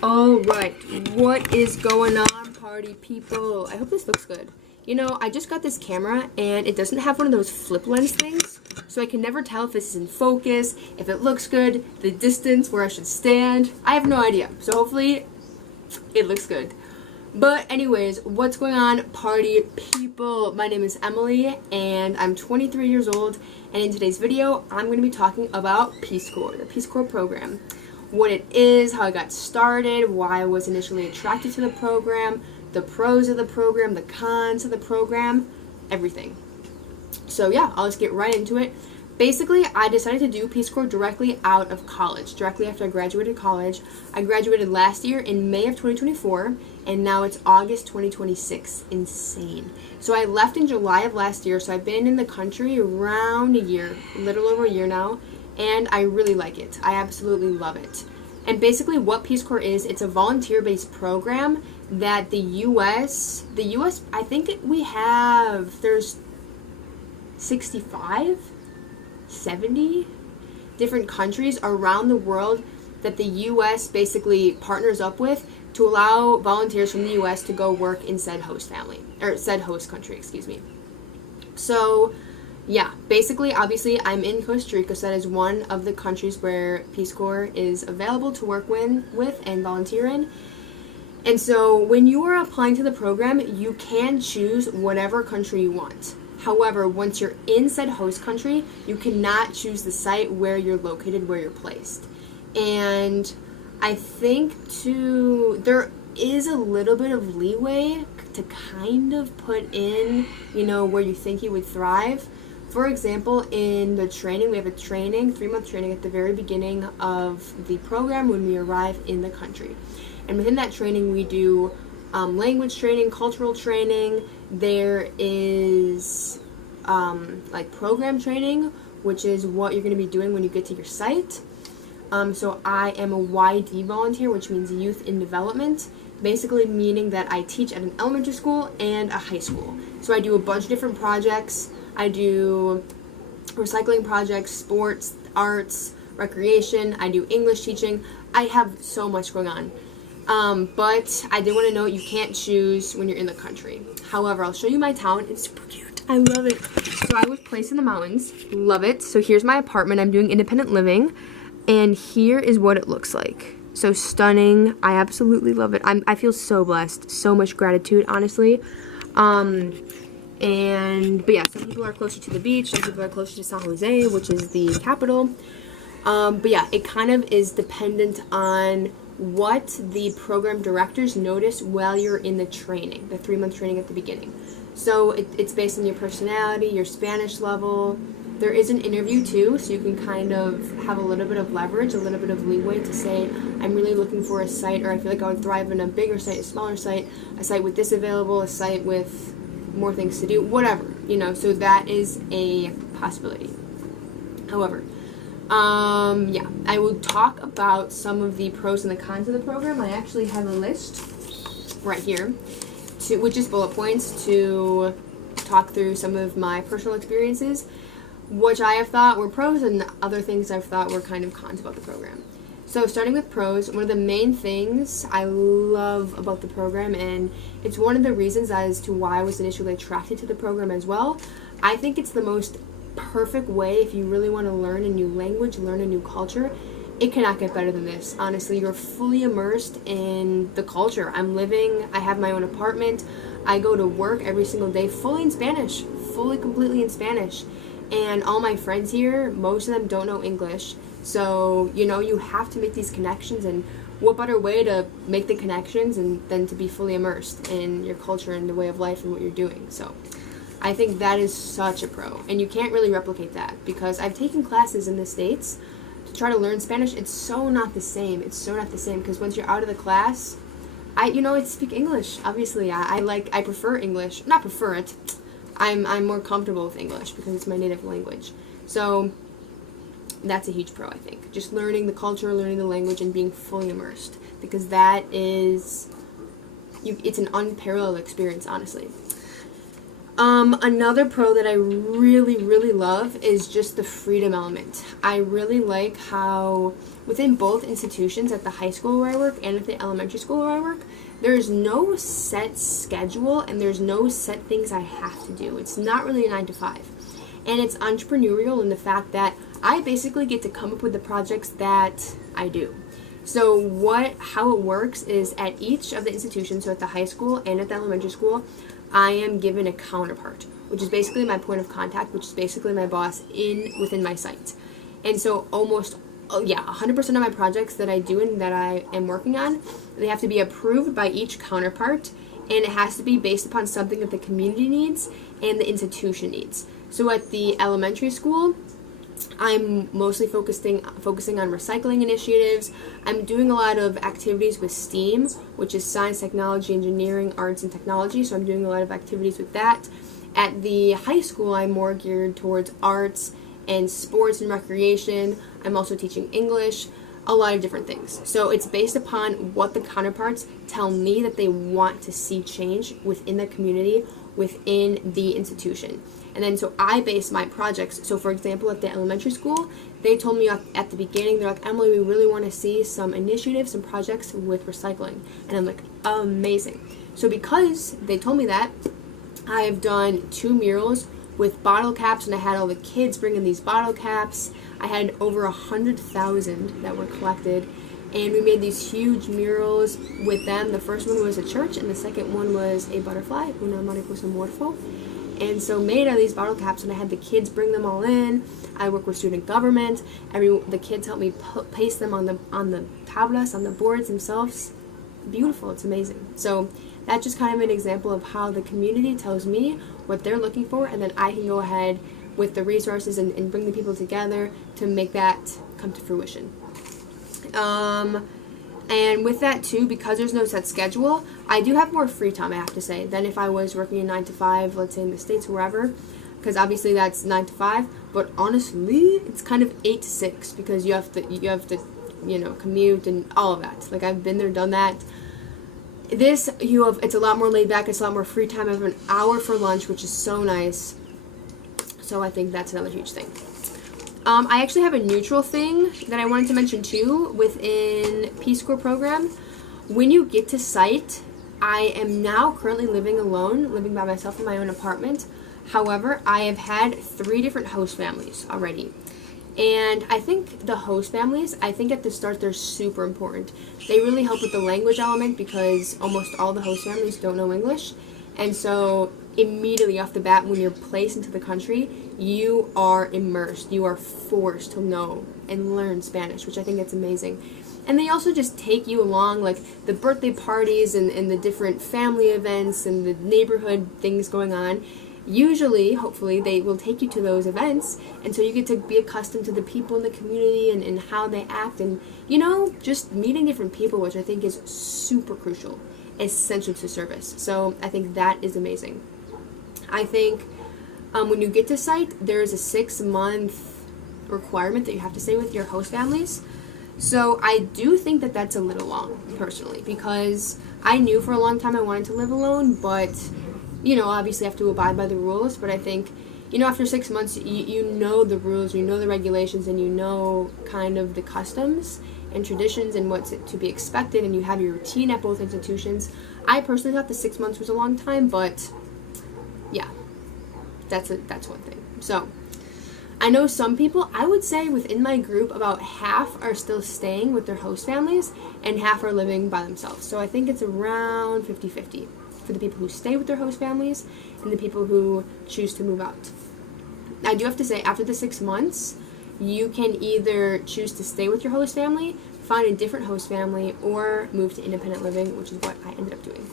Alright, what is going on, party people? I hope this looks good. You know, I just got this camera and it doesn't have one of those flip lens things, so I can never tell if this is in focus, if it looks good, the distance where I should stand. I have no idea, so hopefully it looks good. But anyways, what's going on, party people? My name is Emily and I'm 23 years old, and in today's video I'm going to be talking about Peace Corps, the Peace Corps program. What it is, how I got started, why I was initially attracted to the program, the pros of the program, the cons of the program, everything. So yeah, I'll just get right into it. Basically, I decided to do Peace Corps directly out of college, directly after I graduated college. I graduated last year in May of 2024, and now it's August 2026. Insane. So I left in July of last year, so I've been in the country around a year, a little over a year now, and I really like it. I absolutely love it. And basically what Peace Corps is, it's a volunteer-based program that the U.S., I think there's 65, 70 different countries around the world that the U.S. basically partners up with to allow volunteers from the U.S. to go work in said host country, excuse me. So yeah, basically, obviously, I'm in Costa Rica, so that is one of the countries where Peace Corps is available to work with and volunteer in. And so when you are applying to the program, you can choose whatever country you want. However, once you're in said host country, you cannot choose the site where you're located, where you're placed. And I think there is a little bit of leeway to kind of put in, where you think you would thrive. For example, in the training, we have a 3-month training at the very beginning of the program when we arrive in the country. And within that training, we do language training, cultural training. There is like program training, which is what you're going to be doing when you get to your site. So I am a YD volunteer, which means Youth in Development, basically meaning that I teach at an elementary school and a high school. So I do a bunch of different projects. I do recycling projects, sports, arts, recreation. I do English teaching. I have so much going on. But I did want to note you can't choose when you're in the country. However, I'll show you my town. It's super cute. I love it. So I was placed in the mountains. Love it. So here's my apartment. I'm doing independent living. And here is what it looks like. So stunning. I absolutely love it. I feel so blessed. So much gratitude, honestly. But yeah, some people are closer to the beach, some people are closer to San Jose, which is the capital. But yeah, it kind of is dependent on what the program directors notice while you're in the training, the 3-month training at the beginning. So it's based on your personality, your Spanish level. There is an interview too, so you can kind of have a little bit of leverage, a little bit of leeway to say, I'm really looking for a site, or I feel like I would thrive in a bigger site, a smaller site, a site with this available, a site with more things to do, whatever, so that is a possibility. However, yeah, I will talk about some of the pros and the cons of the program. I actually have a list right here, which is bullet points to talk through some of my personal experiences, which I have thought were pros and other things I've thought were kind of cons about the program. So starting with pros, one of the main things I love about the program, and it's one of the reasons as to why I was initially attracted to the program as well, I think it's the most perfect way if you really want to learn a new language, learn a new culture. It cannot get better than this. Honestly, you're fully immersed in the culture. I have my own apartment. I go to work every single day fully in Spanish, completely in Spanish. And all my friends here, most of them don't know English. So, you have to make these connections, and what better way to make the connections than to be fully immersed in your culture and the way of life and what you're doing. So, I think that is such a pro, and you can't really replicate that, because I've taken classes in the States to try to learn Spanish. It's so not the same. Because once you're out of the class, I speak English. Obviously, I prefer English. Not prefer it. I'm more comfortable with English because it's my native language. So that's a huge pro, I think. Just learning the culture, learning the language, and being fully immersed, because it's an unparalleled experience, honestly. Another pro that I really, really love is just the freedom element. I really like how within both institutions, at the high school where I work and at the elementary school where I work, there's no set schedule and there's no set things I have to do. It's not really a 9 to 5. And it's entrepreneurial in the fact that I basically get to come up with the projects that I do. So how it works is at each of the institutions, so at the high school and at the elementary school, I am given a counterpart, which is basically my point of contact, which is basically my boss within my site. And so 100% of my projects that I do and that I am working on, they have to be approved by each counterpart, and it has to be based upon something that the community needs and the institution needs. So at the elementary school, I'm mostly focusing on recycling initiatives. I'm doing a lot of activities with STEAM, which is science, technology, engineering, arts, and technology. So I'm doing a lot of activities with that. At the high school, I'm more geared towards arts and sports and recreation. I'm also teaching English, a lot of different things. So it's based upon what the counterparts tell me that they want to see change within the community, within the institution. And then so I base my projects. So for example, at the elementary school, they told me at the beginning, they're like, Emily, we really want to see some initiatives, some projects with recycling. And I'm like, amazing. So because they told me that, I have done 2 murals with bottle caps, and I had all the kids bring in these bottle caps. I had over 100,000 that were collected, and we made these huge murals with them. The first one was a church, and the second one was a butterfly, una mariposa morpho. And so made out of these bottle caps, and I had the kids bring them all in. I work with student government. The kids help me paste them on the tablas, on the boards themselves. Beautiful, it's amazing. So that's just kind of an example of how the community tells me what they're looking for, and then I can go ahead with the resources and bring the people together to make that come to fruition. And with that too, because there's no set schedule, I do have more free time, I have to say, than if I was working a 9 to 5, let's say in the States, wherever, because obviously that's 9 to 5, but honestly, it's kind of 8 to 6, because you have to, commute and all of that. Like, I've been there, done that. It's a lot more laid back, it's a lot more free time. I have an hour for lunch, which is so nice. So I think that's another huge thing. I actually have a neutral thing that I wanted to mention too within Peace Corps program. When you get to site, I am now currently living alone, living by myself in my own apartment. However, I have had 3 different host families already. And I think the host families, I think at the start they're super important. They really help with the language element because almost all the host families don't know English. And so immediately off the bat, when you're placed into the country, you are immersed. You are forced to know and learn Spanish, which I think is amazing. And they also just take you along, like the birthday parties and the different family events and the neighborhood things going on. Usually, hopefully, they will take you to those events, and so you get to be accustomed to the people in the community and how they act, and, just meeting different people, which I think is super crucial, essential to service. So I think that is amazing. I think when you get to site, there is a 6-month requirement that you have to stay with your host families. So I do think that that's a little long, personally, because I knew for a long time I wanted to live alone, but obviously I have to abide by the rules. But I think, after 6 months, you know the rules, you know the regulations, and you know kind of the customs and traditions and what's to be expected, and you have your routine at both institutions. I personally thought the 6 months was a long time, but yeah, that's one thing. So I know some people, I would say within my group, about half are still staying with their host families and half are living by themselves. So I think it's around 50-50 for the people who stay with their host families and the people who choose to move out. I do have to say, after the 6 months, you can either choose to stay with your host family, find a different host family, or move to independent living, which is what I ended up doing.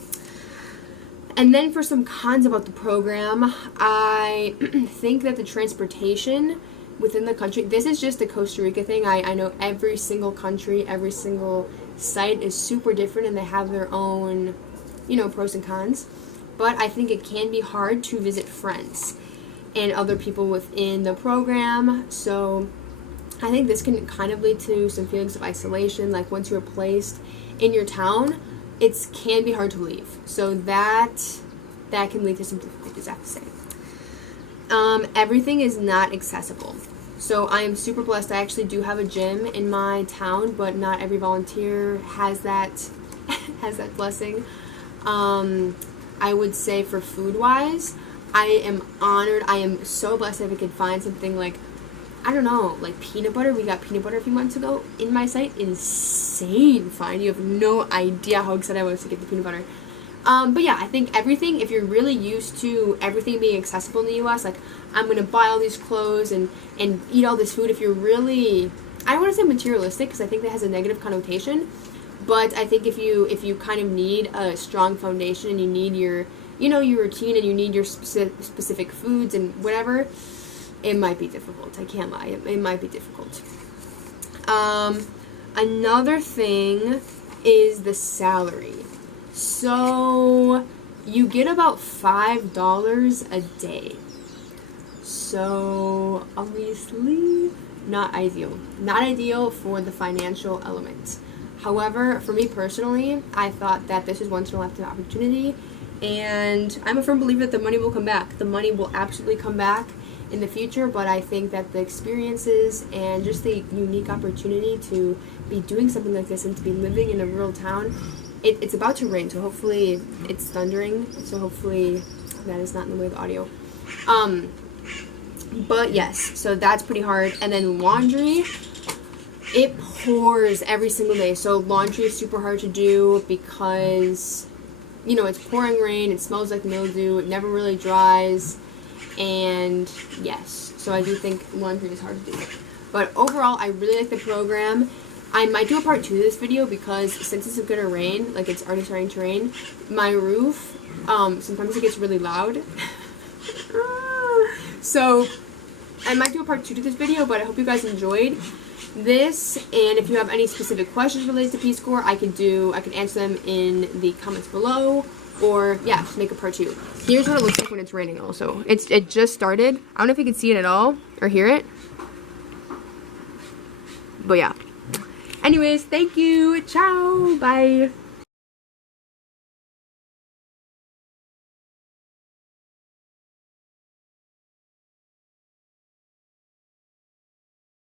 And then for some cons about the program, I think that the transportation within the country, this is just a Costa Rica thing. I know every single country, every single site is super different, and they have their own, pros and cons. But I think it can be hard to visit friends and other people within the program. So I think this can kind of lead to some feelings of isolation. Like, once you're placed in your town, it can be hard to leave. So that can lead to some difficulties, I have to say. Everything is not accessible. So I am super blessed. I actually do have a gym in my town, but not every volunteer has that has that blessing. I would say for food wise, I am honored. I am so blessed if I could find something like, I don't know, like peanut butter. We got peanut butter a few months ago in my site. Insane find. You have no idea how excited I was to get the peanut butter. But yeah, I think everything, if you're really used to everything being accessible in the US, like I'm going to buy all these clothes and eat all this food, if you're really, I don't want to say materialistic because I think that has a negative connotation, but I think if you kind of need a strong foundation and you need your, you know, your routine and you need your specific foods and whatever, it might be difficult. I can't lie. It might be difficult. Another thing is the salary. So you get about $5 a day. So obviously not ideal. Not ideal for the financial element. However, for me personally, I thought that this is once in a lifetime opportunity, and I'm a firm believer that the money will come back. The money will absolutely come back in the future, but I think that the experiences and just the unique opportunity to be doing something like this and to be living in a rural town, it's about to rain, so hopefully it's thundering, so hopefully that is not in the way of the audio. But yes, so that's pretty hard. And then laundry, it pours every single day. So laundry is super hard to do because, you know, it's pouring rain, it smells like mildew, it never really dries, and yes, so I do think laundry is hard to do. But overall, I really like the program. I might do a part 2 of this video because since it's gonna rain, like it's already starting to rain, my roof, sometimes it gets really loud. So I might do a part 2 to this video, but I hope you guys enjoyed this, and if you have any specific questions related to Peace Corps, I can answer them in the comments below, or yeah, just make a part 2. Here's what it looks like when it's raining also. It just started. I don't know if you can see it at all or hear it, but yeah. Anyways, thank you. Ciao. Bye.